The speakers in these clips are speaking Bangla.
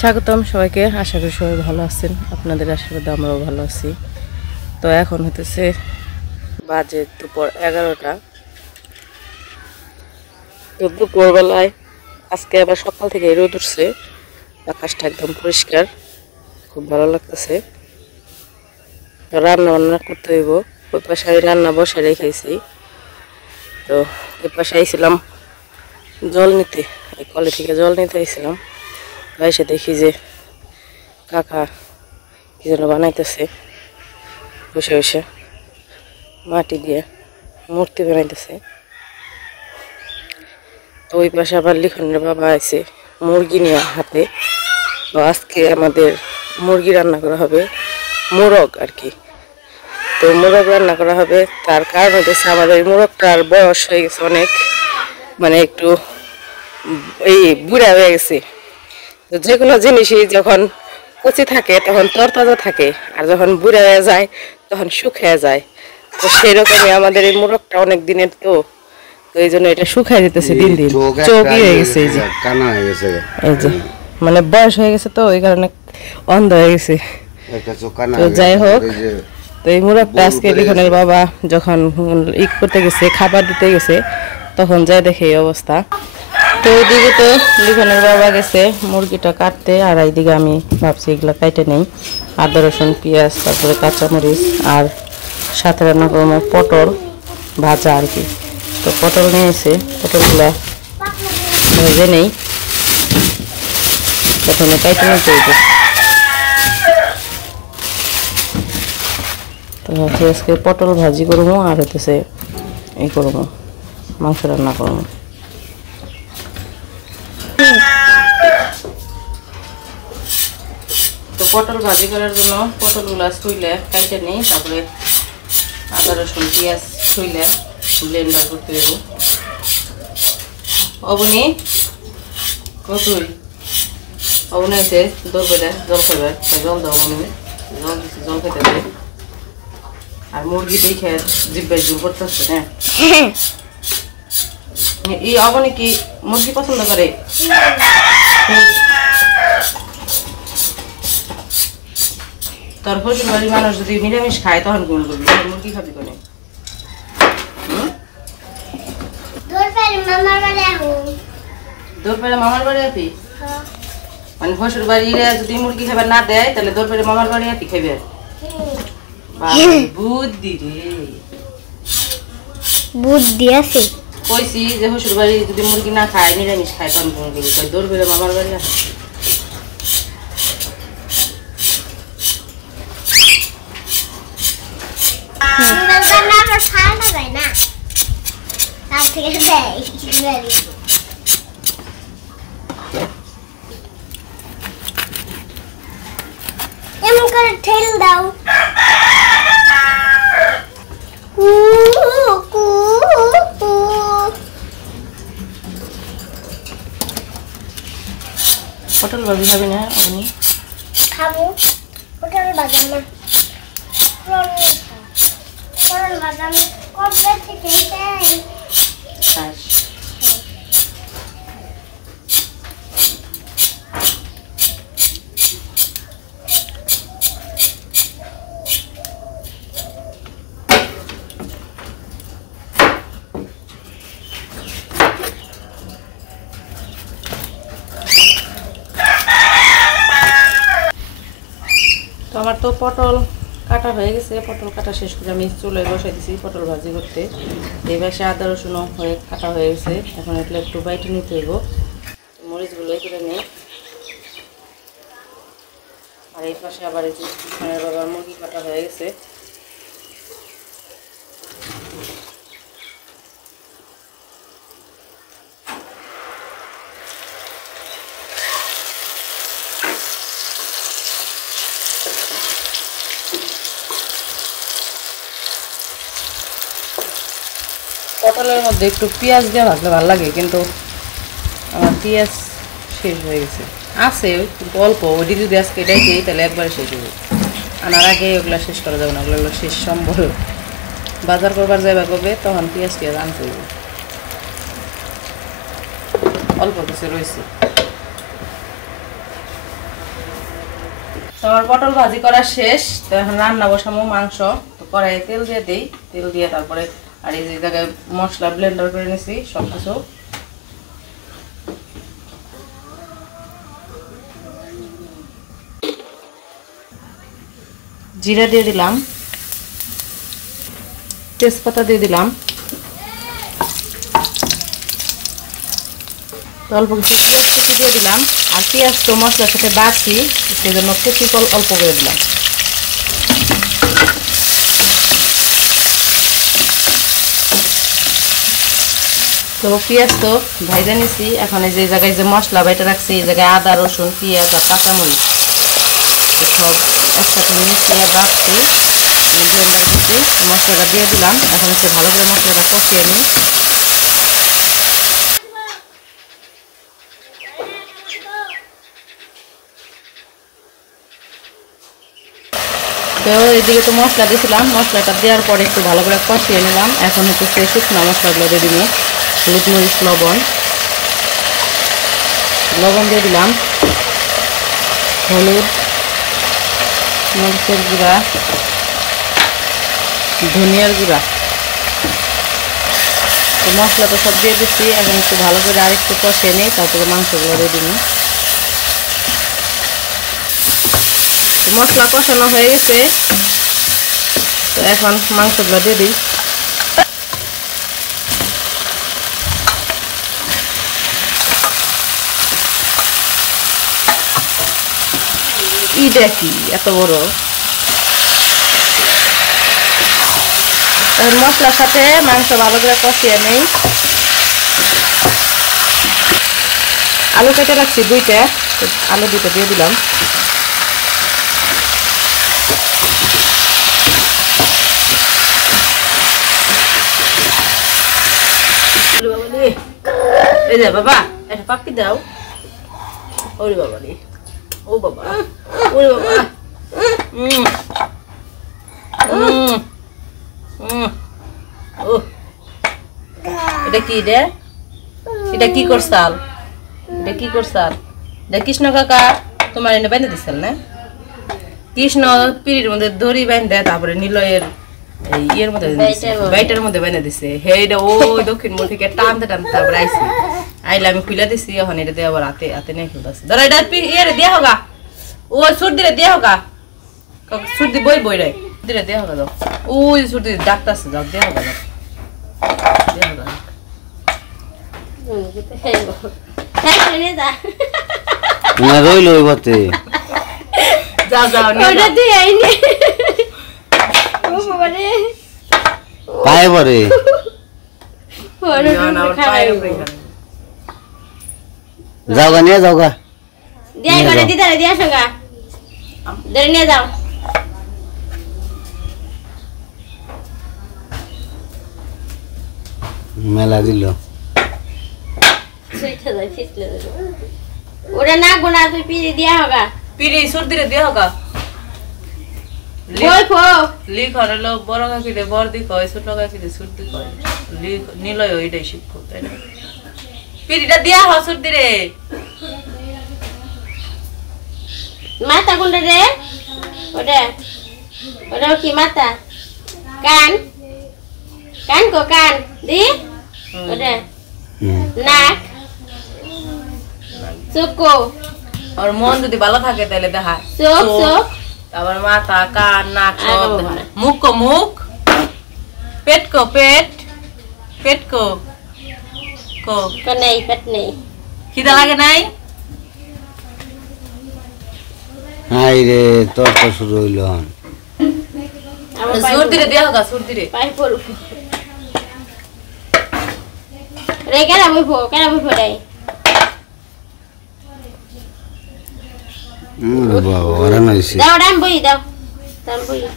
স্বাগতম সবাইকে। আশা করি সবাই ভালো আছেন, আপনাদের আশীর্বাদে আমরাও ভালো আছি। তো এখন হতেছে বাজে দুপুর 11টা। তো দুপুরবেলায় আজকে আবার সকাল থেকে রোদ উঠছে, আকাশটা একদম পরিষ্কার, খুব ভালো লাগতেছে। তো রান্না বান্না করতে হইব। ওই পাশে আমি রান্না বসে রেখেছি। তো ওই পাশে আইছিলাম জল নিতে, এই কলে থেকে জল নিতে আইছিলাম। এসে দেখি যে কাকা কি যেন বানাইতেছে, বসে বসে মাটি দিয়ে মূর্তি বানাইতেছে। তো ওই পাশে আবার লিখনের বাবা আছে মুরগি নিয়ে হাতে। তো আজকে আমাদের মুরগি রান্না করা হবে, মোরগ আর কি। তো মোরগ রান্না করা হবে, তার কারণ হচ্ছে আমাদের মোরগটার বয়স হয়ে গেছে অনেক, মানে একটু এই বুড়া হয়ে গেছে। তো যে কোনো জিনিসই যখন কচি থাকে তখন তরতাজা থাকে, আর যখন বুড়া হয়ে যায় তখন শুকিয়ে যায়। তো সেরকমই আমাদের এই মোরগটা অনেক দিনের, তো এই জন্য এটা শুকায় যেতেছে দিন দিন, চোখই হয়ে গেছে, এই যে কানা হয়ে গেছে, এই যে মানে বয়স হয়ে গেছে, তো এই কারণে অন্ধ হয়ে গেছে। তো যাই হোক, তো এই মোরগটা আজকে লিখনের বাবা যখন করতে গেছে, খাবার দিতে গেছে, তখন যাই দেখে এই অবস্থা। তো ওইদিকে তো লিখনের বাবা গেছে মুরগিটা কাটতে, আর এইদিকে আমি ভাবছি এগুলো কাটে নেই, আদা রসুন পেঁয়াজ তারপরে কাঁচামরিচ, আর সাথে রান্না করবো পটল ভাজা আর কি। তো পটল নিয়ে এসে পটলগুলো ভেজে নেই, প্রথমে কাটে নিতে হইব। তো হচ্ছে আজকে পটল ভাজি করবো, আর হতেছে এই করবো মাংস রান্না করবো। তো পটল ভাজি করার জন্য পটলগুলো ছুইলে কাটে নিই, তারপরে আদা রসুন পেঁয়াজ ছুইলে ব্লেন্ডার করতে দেব। অবনি কচুই অবনি আছে দর করে জল খাবে, জল দাও অবনি, জল দিচ্ছি, জল খেতে দেবে। আর মুরগি দেখে জিব্বাই জোর করতেছে না। এই অবনি কি মুরগি পছন্দ করে? তোর শ্বশুর বাড়ির মানুষ যদি নিরামিষ খায় তখন কোন করবি, মুরগি খাবি কোনে? দোরপেরে মামার বাড়ি আপি, মানে শ্বশুর বাড়ি যদি মুরগি খাবার না দেয় তাহলে দোরপেরে মামার বাড়ি আপি খাবি। আর বুদ্ধি রে, বুদ্ধি আছে। কইছি যে শ্বশুর বাড়ি যদি মুরগি না খায়, নিরামিষ খায়, তখন কোন করবি? দোরপেরে মামার বাড়ি আসে। এমন করে ঠেল দাও। পটল ভাজি খাবি না আপনি? খাবো পটল ভাজা না, পটল ভাজা কবে থেকে খাই। তো আমার তো পটল কাটা হয়ে গেছে, পটল কাটা শেষ করে আমি চুলে বসাই দিছি পটল ভাজি করতে। এই পাশে আদা রসুনও হয়ে কাটা হয়ে গেছে, এখন এগুলো একটু বাইটে নিতে হইব। মরিচগুলো করে নেই। আর এই পাশে আবার এই যে বাবার মুরগি কাটা হয়ে গেছে। পটলের মধ্যে একটু পেঁয়াজ দেওয়া ভাজলে ভালো লাগে, কিন্তু আমার পেঁয়াজ শেষ হয়ে গেছে, আছে কিন্তু অল্প। ওইটি যদি আজকে এটাই দিই তাহলে একবারে শেষ হবে। আনার আগে ওগুলো শেষ করা যাবে না, ওগুলো শেষ সম্ভব। বাজার করবার যাইবা করবে তখন পেঁয়াজ টিয়াজ আনতে হইব, অল্প কিছু রয়েছে। তো আমার পটল ভাজি করা শেষ। তো এখন রান্না বসাবো মাংস। তো কড়াইয়ে তেল দিয়ে দিই, তেল দিয়ে তারপরে আর এই যে জায়গায় মশলা ব্লেন্ডার করে নিছি সব কিছু। জিরা দিয়ে দিলাম, তেজপাতা দিয়ে দিলাম, অল্প কিছু পেঁয়াজ কুচি দিয়ে দিলাম। আর পেঁয়াজ তো মশলার সাথে বাড়ছি, সেই জন্য কুচি অল্প করে দিলাম। তো পেঁয়াজ তো ভাইজা নিছি। এখন এই যে জায়গায় যে মশলা বাইটা রাখছি, এই জায়গায় আদা রসুন পেঁয়াজ আর কাঁচামরিচ সব একসাথে মিশিয়ে বাড়ছি, ব্লেন্ডার করছি। মশলাটা দিয়ে দিলাম। এখন হচ্ছে ভালো করে মশলাটা কষিয়ে নিই। তো এইদিকে তো মশলা দিয়েছিলাম, মশলাটা দেওয়ার পরে একটু ভালো করে কষিয়ে নিলাম। এখন হচ্ছে শুকনো মশলাগুলো দিয়ে দিব, হলুদ মরিচ লবণ দিয়ে দিলাম, হলুদ মরিচের গুঁড়া, ধনিয়ার গুঁড়া। তো মশলা তো সব দিয়ে দিচ্ছি। এখন একটু ভালো করে আরেকটু কষিয়ে নিই, তারপরে মাংসগুলো দিয়ে দিব। মশলা কষানো হয়ে গেছে, তো এখন মাংসগুলো দিয়ে দিই। ইটা কি এত বড়? এখন মশলার সাথে মাংস ভালো করে কষিয়ে নেই। আলু কেটে রাখছি 2টা, আলু 2টা দিয়ে দিলাম। এই যে বাবা একটা পাপড়ি দাও। ওরে বাবা রে, ও বাবা, ওরে বাবা, এটা কি রে? এটা কি করছাল? এটা কি করছাল? এটা কৃষ্ণ কাকা তোমার এনে বেঁধে দিচ্ছেন না? কৃষ্ণ পিড়ির মধ্যে দড়ি বেঁধে তারপরে নিলয়ের ইয়ের মধ্যে বাইটার মধ্যে বেঁধে দিছে। হেটা ওই দক্ষিণ মোড় থেকে টানতে টানতে তারপরে আইসি, আইলে আমি খুলে দিছি। এখন এটা দিয়ে আবার হাতে হাতে নিয়ে খেলতেছি। ধরো এটা ইয়ে দেওয়া হোগা, ও সর্দি রে দেওয়া হোগা, সর্দি বই বই রে দিলে দেওয়া হোগা। যাও ওই সর্দি ডাক্তারছে, যাও দেওয়া হোগা, যাও দেওয়া হোগা। রইল ওই বাতে যাও যাও পায়ে পরে যাওগা নিয়ে যাওগা নিয়ে যাও। মেলা দিল ওটা না গোনা তুই পিড়ি দিয়া হোগা, পিড়ি সর্দি রে দেওয়া হোগা। লিখ হলো বড় কাকিরে বর্দি কয়, ছোট কাকিরে সর্দি কয়, নিলয় ওইটাই শিক্ষক, তাই না? পিড়িটা দেওয়া হয় সর্দি রে। মাথা কোনটা রে? ওটা ওটা কি মাথা? কান কান কো কান দি ওটা নাক চোখো। আর মন যদি ভালো থাকে তাহলে দেখা চোখ চোখ, তারপর মাথা কান নাক সব দেখা। মুখ কো মুখ, পেট কো পেট, পেট কো কো নেই পেট নেই। খিদা লাগে নাই? হাই রে তোর তো শুরু হইল। সর্দি রে দেওয়া হোগা, সর্দি রে পাই পড়ু রে। কেনা বইবো রে? বাবা ওরা নইছে দাও দাম বই দাও, দাম বই দাও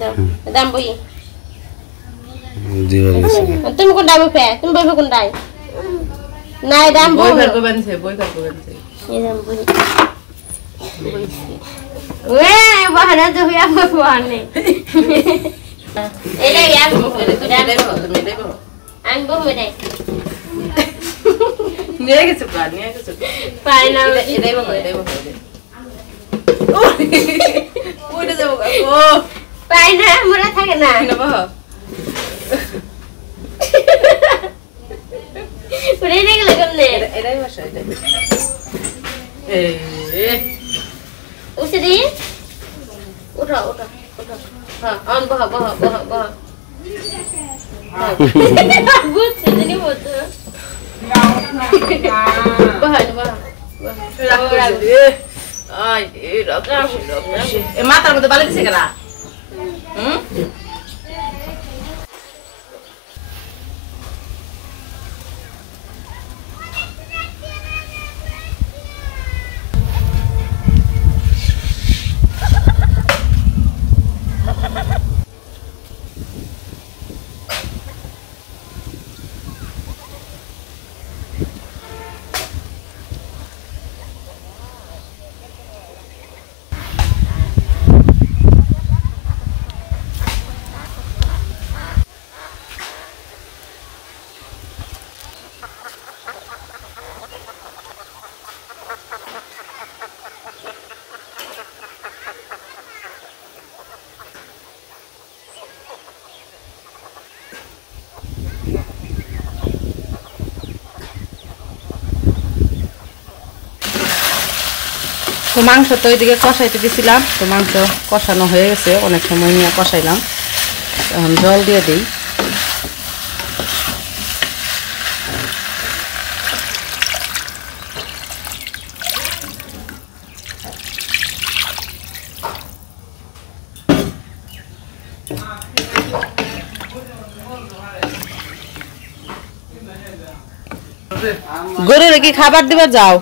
দাও দাম বই। দিবার গেছে তুমি কোনটা বইবে? তুমি বইবে কোনটাই? নাই দাম বই বই ফের বেনছে, বই ফের বেনছে। এই দাম বই ওয়ে বাহানা তো হইয়া বইবানে। এটা ইয়াম তুমি দেবো, তুমি দেবো। আমি বইবে রে। নিয়ে গেছে পাই না এটাই বলো ওইটা যাবো ও পাই না মনে থাকে না ওরে নে গেল কেমনে এটাই বাসা এটাই উঠে দি উঠো হ্যাঁ অন বহ বুঝছি জানি বলতো মাথার মধ্যে বালি দিছে গেলা তো মাংস তো ওইদিকে কষাইতে দিয়েছিলাম তো মাংস কষানো হয়ে গেছে অনেক সময় নিয়ে কষাইলাম এখন জল দিয়ে দিই গরুর কি খাবার দিবা যাও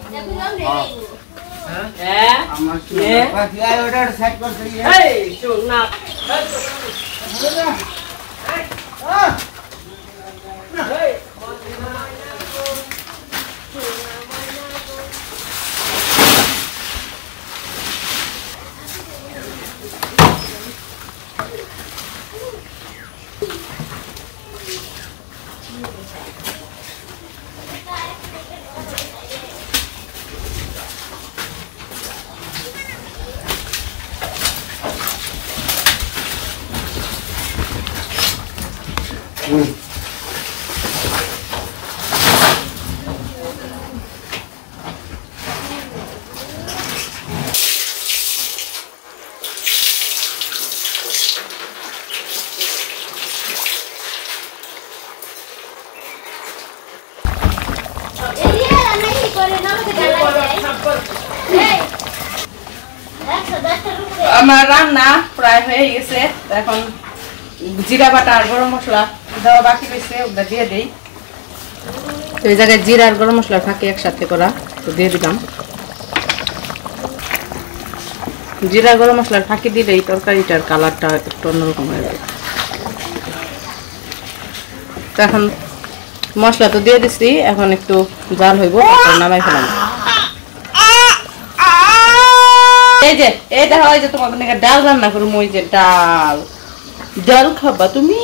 আমার রান্না প্রায় হয়ে গেছে এখন জিরা বাটা আর গরম মশলা দেওয়া বাকি রয়েছে ওটা দিয়ে দেই তো এই জায়গায় জিরা আর গরম মশলা থাকে একসাথে করা তো দিয়ে দিলাম জিরা গরম মশলার ফাঁকি দিলেই তরকারিটার কালারটা একটু অন্যরকম হয়ে যায় তো এখন মশলা তো দিয়ে দিচ্ছি এখন একটু জাল হইব তারপর নামাই ফেলাম এই যে এই দেখো ওই যে তোমাদের নাকি ডাল রান্না করবো ওই যে ডাল ডাল খাবা তুমি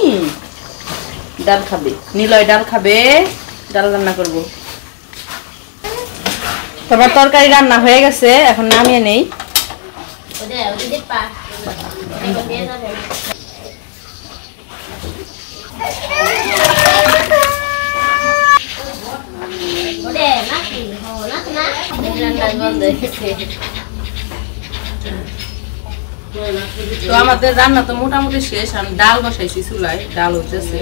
ডাল খাবে নিলয় ডাল খাবে ডাল রান্না করবো তোমার তরকারি রান্না হয়ে গেছে এখন নামিয়ে নেই তো আমাদের রান্না তো মোটামুটি শেষ আমি ডাল বসাইছি চুলায় ডাল হইতেছে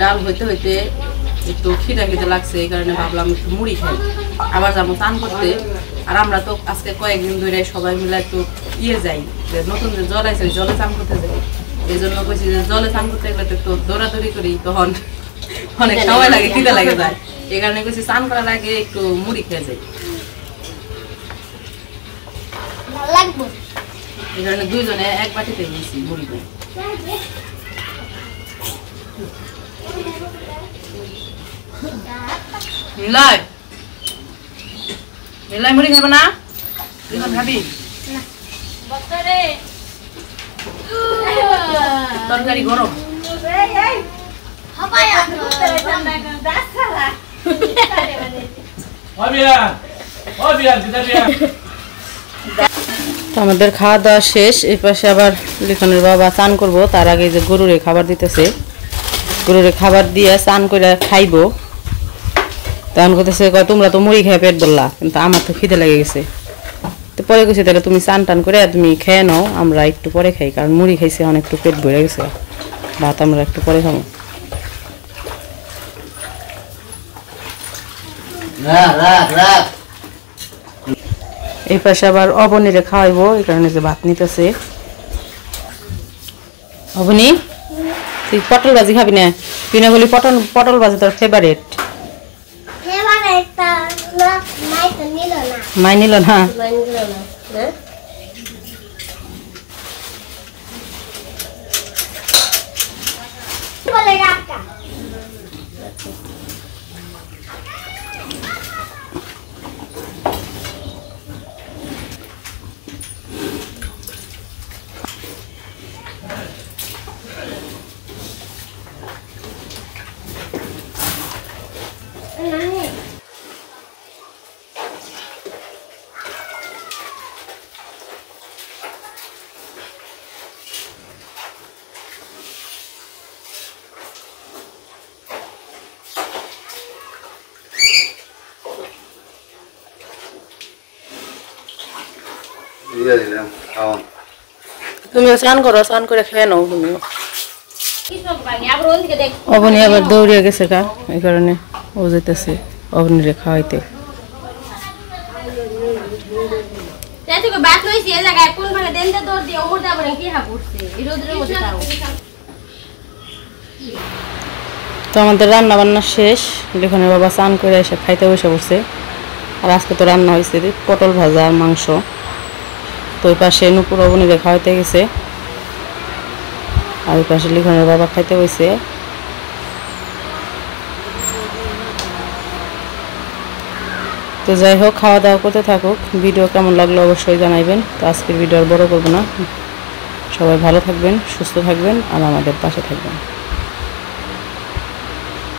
ডাল হইতে হইতে একটু খিদা খিদে লাগছে এই কারণে ভাবলাম একটু মুড়ি খাই আবার যাবো চান করতে আর আমরা তো আজকে কয়েকদিন ধরে সবাই মিলে একটু যাই নতুন যে জল আছে জলে চান করতে যাই এই জন্য বলছি যে জলে চান করতে গেলে তো একটু দৌড়াদৌড়ি করি তখন অনেক সময় লাগে খিদে লাগে যায় এই কারণে বলছি চান করার আগে একটু মুড়ি খেয়ে যাই এই কারণে দুইজনে এক বাটিতে নিয়েছি মুড়ি করে নিলয় নিলয় মুড়ি খাবে না তুই খাবি তরকারি গরম তো আমাদের খাওয়া দাওয়া শেষ। এই পাশে আবার লিখনের বাবা চান করব, তার আগে যে গরুরে খাবার দিতেছে, গরুরে খাবার দিয়ে চান করে খাইবো। তখন করতেছে কয় তোমরা তো মুড়ি খেয়ে পেট বললা, কিন্তু আমার তো খিদে লেগে গেছে। তো পরে কইছে তাহলে তুমি চান টান করে তুমি খেয়ে নাও, আমরা একটু পরে খাই, কারণ মুড়ি খাইছে অনেক একটু পেট ভরে গেছে, ভাত আমরা একটু পরে খাবো। এই পাশে আবার অবনীরে খাওয়াইবো, এই কারণে যে ভাত নিতেছে। অবনী তুই পটল ভাজি খাবি না? তুই না বলি পটল পটল ভাজি তোর ফেভারিট। মাই নিল না? তুমিও স্নান করো, স্নান করে খেয়ে নাও তুমিও। অবনী আবার দৌড়িয়ে গেছে কা, এই কারণে ও যেতেছে অবনীরে খাওয়াইতে। তো আমাদের রান্না বান্না শেষ, লিখনের বাবা স্নান করে এসে খাইতে বসে পড়ছে। আর আজকে তো রান্না হয়েছে পটল ভাজা আর মাংস। তো ওই পাশে নুপুর অবনীরে খাওয়াইতে গেছে, আর ওই পাশে লিখনের বাবা খাইতে বসে। তো যাই হোক, খাওয়া দাওয়া করতে থাকুক। ভিডিও কেমন লাগলো অবশ্যই জানাইবেন। তো আজকের ভিডিও আর বড় করবো না, সবাই ভালো থাকবেন, সুস্থ থাকবেন আর আমাদের পাশে থাকবেন।